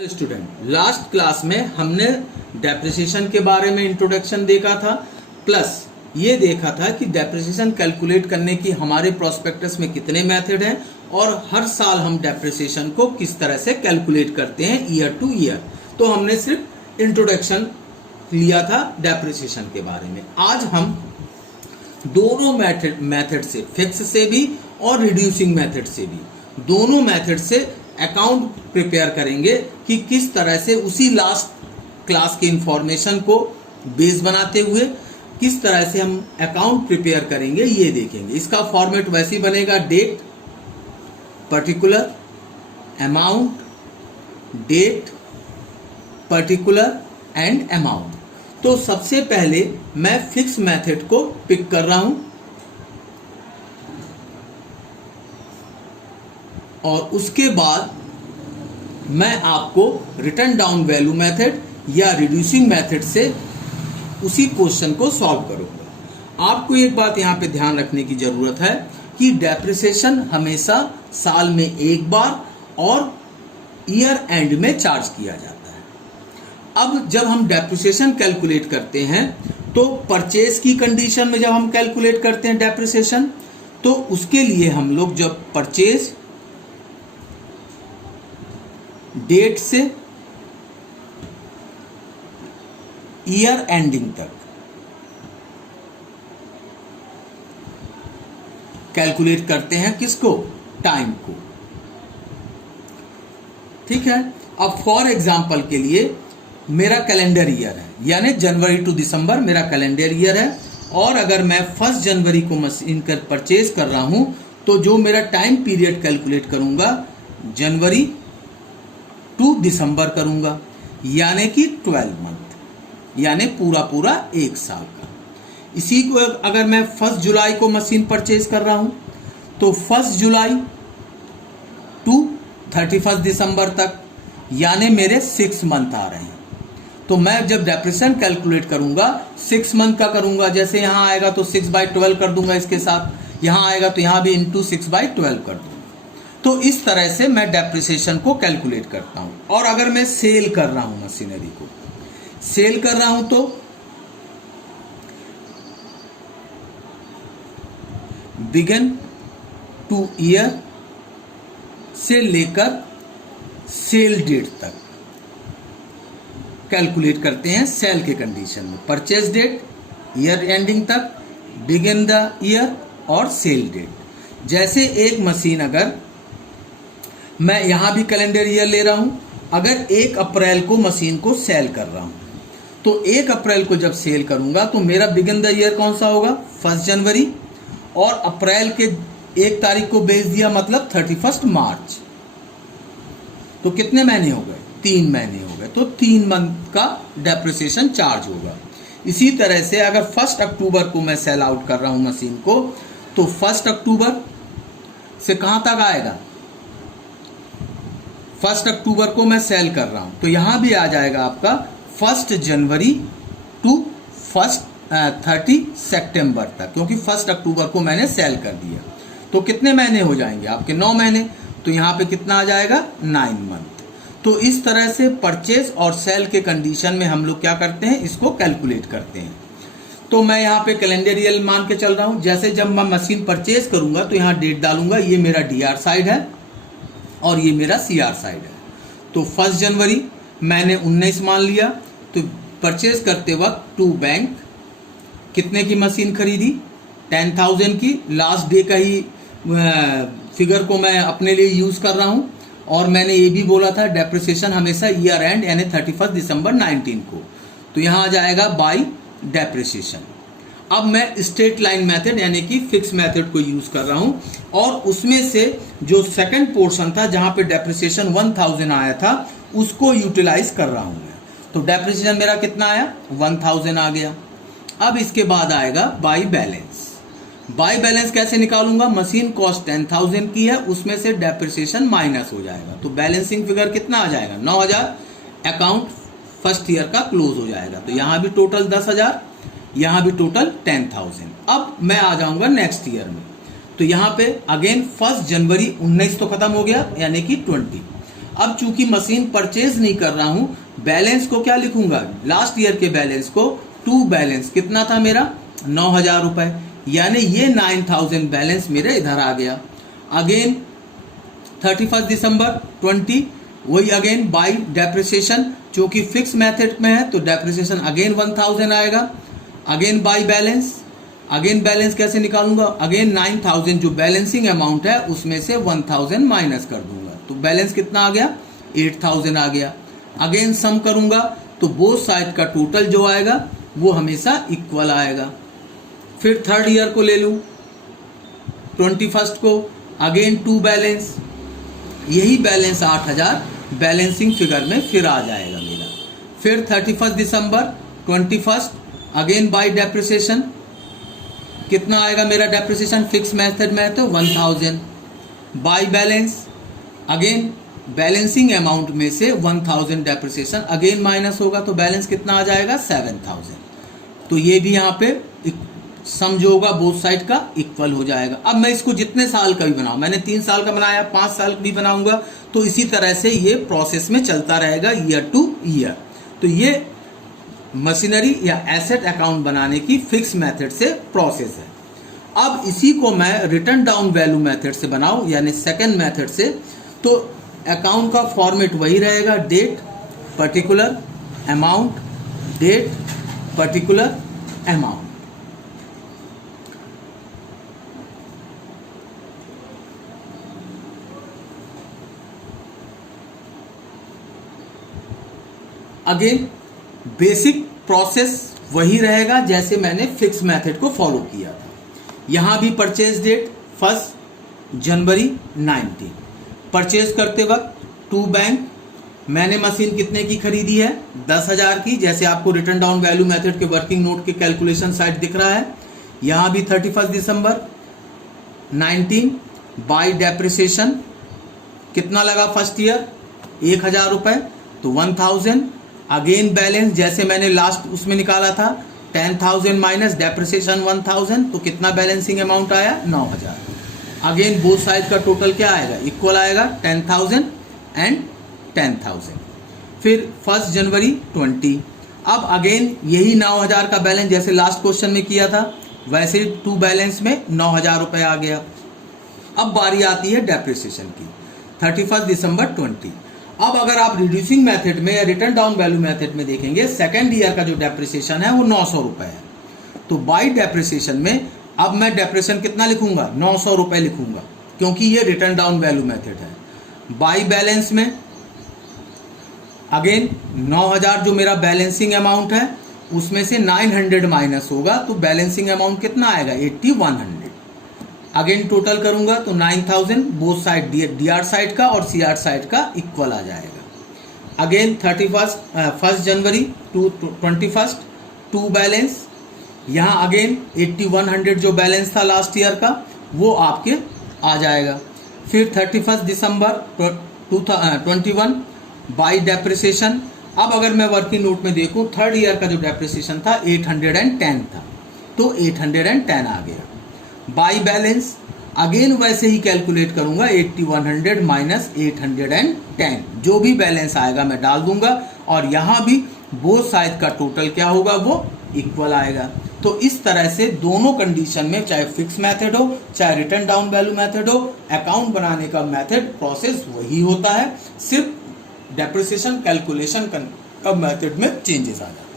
Student, last class में हमने depreciation के बारे में इंट्रोडक्शन देखा था, प्लस ये देखा था कि डेप्रिसिएशन कैलकुलेट करने की हमारे प्रोस्पेक्टस में कितने मेथड हैं और हर साल हम डेप्रिसिएशन को किस तरह से कैलकुलेट करते हैं ईयर टू ईयर। तो हमने सिर्फ इंट्रोडक्शन लिया था डेप्रिसिएशन के बारे में। आज हम दोनों मेथड से, फिक्स से भी और रिड्यूसिंग मेथड से भी, दोनों मेथड से अकाउंट प्रिपेयर करेंगे कि किस तरह से उसी लास्ट क्लास के इंफॉर्मेशन को बेस बनाते हुए किस तरह से हम अकाउंट प्रिपेयर करेंगे, ये देखेंगे। इसका फॉर्मेट वैसे ही बनेगा, date, particular, amount, date, particular and amount. तो सबसे पहले मैं फिक्स मेथड को पिक कर रहा हूं और उसके बाद मैं आपको रिटर्न डाउन वैल्यू मेथड या रिड्यूसिंग मेथड से उसी क्वेश्चन को सॉल्व करूंगा। आपको एक बात यहां पे ध्यान रखने की जरूरत है कि डेप्रिसिएशन हमेशा साल में एक बार और ईयर एंड में चार्ज किया जाता है। अब जब हम डेप्रिसिएशन कैलकुलेट करते हैं तो परचेज की कंडीशन में जब हम कैलकुलेट करते हैं डेप्रिसिएशन, तो उसके लिए हम लोग जब परचेज डेट से ईयर एंडिंग तक कैलकुलेट करते हैं, किसको? टाइम को। ठीक है। अब फॉर एग्जांपल के लिए मेरा कैलेंडर ईयर है, यानी जनवरी टू दिसंबर मेरा कैलेंडर ईयर है, और अगर मैं 1 जनवरी को मशीन कर परचेज कर रहा हूं तो जो मेरा टाइम पीरियड कैलकुलेट करूंगा जनवरी टू दिसंबर करूंगा, यानी कि 12 मंथ, यानी पूरा एक साल का। इसी को अगर मैं 1 जुलाई को मशीन परचेज कर रहा हूं तो 1 जुलाई टू 31 दिसंबर तक, यानी मेरे 6 मंथ आ रहे हैं। तो मैं जब डेप्रिसिएशन कैलकुलेट करूंगा 6 मंथ का करूंगा, जैसे यहां आएगा तो 6/12 कर दूंगा, इसके साथ यहां आएगा तो यहां भी इंटू 6/12 कर दूंगा। तो इस तरह से मैं डेप्रिसिएशन को कैलकुलेट करता हूं। और अगर मैं सेल कर रहा हूं, मशीनरी को सेल कर रहा हूं तो बिगिन टू ईयर से लेकर सेल डेट तक कैलकुलेट करते हैं सेल के कंडीशन में। परचेज डेट, ईयर एंडिंग तक, बिगिन द ईयर और सेल डेट। जैसे एक मशीन, अगर मैं यहां भी कैलेंडर ईयर ले रहा हूं, अगर 1 अप्रैल को मशीन को सेल कर रहा हूं तो 1 अप्रैल को जब सेल करूंगा तो मेरा बिगिन द ईयर कौन सा होगा? 1 जनवरी, और अप्रैल के 1 तारीख को बेच दिया, मतलब 31 मार्च। तो कितने महीने हो गए? 3 महीने हो गए। तो 3 मंथ का डेप्रिसिएशन चार्ज होगा। इसी तरह से अगर 1 अक्टूबर को मैं सेल आउट कर रहा हूं मशीन को, तो 1 अक्टूबर से कहां तक आएगा? 1 अक्टूबर को मैं सेल कर रहा हूं तो यहां भी आ जाएगा आपका 1 जनवरी टू 30 सितंबर तक, क्योंकि 1 अक्टूबर को मैंने सेल कर दिया। तो कितने महीने हो जाएंगे आपके? 9 महीने। तो यहां पे कितना आ जाएगा? 9 मंथ। तो इस तरह से परचेज और सेल के कंडीशन में हम लोग क्या करते हैं, इसको कैलकुलेट करते हैं। तो मैं यहाँ पे कैलेंडर ईयर मान के चल रहा हूं। जैसे जब मैं मशीन परचेज करूंगा तो यहाँ डेट डालूंगा, ये मेरा DR साइड है और ये मेरा CR साइड है। तो 1 जनवरी मैंने 19 मान लिया, तो परचेज करते वक्त टू बैंक कितने की मशीन खरीदी? 10,000 की। लास्ट डे का ही फिगर को मैं अपने लिए यूज कर रहा हूं। और मैंने ये भी बोला था डेप्रिसिएशन हमेशा ईयर एंड, यानी 31 दिसंबर 19 को। तो यहां आ जाएगा बाई डेप्रिसिएशन। अब मैं स्ट्रेट लाइन मेथड यानी कि फिक्स मेथड को यूज कर रहा हूं, और उसमें से जो सेकंड पोर्शन था जहां पे डेप्रिसिएशन 1000 आया था उसको यूटिलाइज कर रहा हूं मैं। तो डेप्रिसिएशन मेरा कितना आया? 1000 आ गया। अब इसके बाद आएगा बाई बैलेंस। बाई बैलेंस कैसे निकालूंगा? मशीन कॉस्ट 10,000 की है, उसमें से डेप्रिसिएशन माइनस हो जाएगा, तो बैलेंसिंग फिगर कितना आ जाएगा? 9000। अकाउंट फर्स्ट ईयर का क्लोज हो जाएगा। तो यहां भी टोटल 10,000, यहां भी टोटल 10,000। अब मैं आ जाऊंगा नेक्स्ट ईयर में, तो यहां पे अगेन 1 जनवरी 19 तो खत्म हो गया, यानी कि 20। अब चूंकि मशीन परचेज नहीं कर रहा हूं, बैलेंस को क्या लिखूंगा, लास्ट ईयर के बैलेंस को टू बैलेंस कितना था मेरा 9,000 रुपए, यानी ये 9,000 बैलेंस मेरे इधर आ गया। अगेन 31 दिसंबर 20, वही अगेन बाई डेप्रिसिएशन, चूंकि फिक्स मेथड में है तो डेप्रिसिएशन अगेन 1000 आएगा। Again by balance, again balance कैसे निकालूंगा, अगेन 9,000 जो बैलेंसिंग अमाउंट है उसमें से 1000 माइनस कर दूंगा, तो बैलेंस कितना आ गया 8000 आ गया। अगेन सम करूंगा तो बोथ साइड का टोटल जो आएगा वो हमेशा इक्वल आएगा। फिर थर्ड ईयर को ले लूं 21 को, अगेन टू बैलेंस, यही बैलेंस 8000 बैलेंसिंग फिगर में फिर आ जाएगा मेरा। फिर 31 दिसंबर 21, अगेन बाय डेप्रिसिएशन, कितना आएगा मेरा डेप्रिसिएशन, फिक्स मेथड में है तो 1000 by balance, again balancing amount में से 1000 डेप्रिसिएशन अगेन माइनस होगा तो बैलेंस कितना आ जाएगा 7000। तो ये भी यहाँ पे सम जो होगा बोथ साइड का इक्वल हो जाएगा। अब मैं इसको जितने साल का भी बनाऊं, मैंने 3 साल का बनाया, 5 साल भी बनाऊंगा, तो इसी तरह से ये प्रोसेस में चलता रहेगा ईयर टू ईयर। तो ये मशीनरी या एसेट अकाउंट बनाने की फिक्स मेथड से प्रोसेस है। अब इसी को मैं रिटर्न डाउन वैल्यू मेथड से बनाऊं यानी सेकंड मेथड से, तो अकाउंट का फॉर्मेट वही रहेगा, date particular amount, date particular amount. Again basic process वही रहेगा जैसे मैंने फिक्स मेथड को फॉलो किया था। यहां भी परचेज डेट 1 जनवरी 19, परचेज करते वक्त टू बैंक, मैंने मशीन कितने की खरीदी है 10,000 की, जैसे आपको रिटर्न डाउन वैल्यू मेथड के वर्किंग नोट के कैलकुलेशन साइट दिख रहा है। यहां भी 31 दिसंबर 19 बाय डेप्रिसिएशन कितना लगा फर्स्ट ईयर 1000 रुपए तो 1000, अगेन बैलेंस जैसे मैंने लास्ट उसमें निकाला था 10,000 माइनस डेप्रिसिएशन 1000, तो कितना बैलेंसिंग अमाउंट आया 9,000। अगेन बोथ साइड का टोटल क्या आएगा इक्वल आएगा 10,000 एंड 10,000। फिर 1 जनवरी 20, अब अगेन यही 9,000 का बैलेंस जैसे लास्ट क्वेश्चन में किया था वैसे टू बैलेंस में 9,000 रुपए आ गया। अब बारी आती है डेप्रिसिएशन की 31 दिसंबर 20। अब अगर आप रिड्यूसिंग मेथड में या रिटर्न डाउन वैल्यू मेथड में देखेंगे सेकेंड ईयर का जो डेप्रिसिएशन है वो 900 रुपए है। तो बाय डेप्रिसिएशन में अब मैं डेप्रिसिएशन कितना लिखूंगा 900 रुपए लिखूंगा क्योंकि ये रिटर्न डाउन वैल्यू मेथड है। बाय बैलेंस में अगेन 9,000 जो मेरा बैलेंसिंग अमाउंट है उसमें से 900 माइनस होगा तो बैलेंसिंग अमाउंट कितना आएगा 8100। अगेन टोटल करूंगा तो 9,000 बोथ साइड डीआर साइड का और सीआर साइड का इक्वल आ जाएगा। अगेन 1 जनवरी 21 टू बैलेंस, यहाँ अगेन 8100 जो बैलेंस था लास्ट ईयर का वो आपके आ जाएगा। फिर 31 दिसंबर 21 बाय डेप्रिसिएशन, अब अगर मैं वर्किंग नोट में देखूं थर्ड ईयर का जो डेप्रिसिएशन था 810 था तो 810 आ गया। बाय बैलेंस अगेन वैसे ही कैलकुलेट करूंगा 8100 माइनस 810, जो भी बैलेंस आएगा मैं डाल दूंगा और यहां भी बोथ साइड का टोटल क्या होगा वो इक्वल आएगा। तो इस तरह से दोनों कंडीशन में चाहे फिक्स मेथड हो चाहे रिटर्न डाउन वैल्यू मेथड हो, अकाउंट बनाने का मेथड प्रोसेस वही होता है, सिर्फ डेप्रिसिएशन कैलकुलेशन का मेथड में चेंजेस आ जाता है।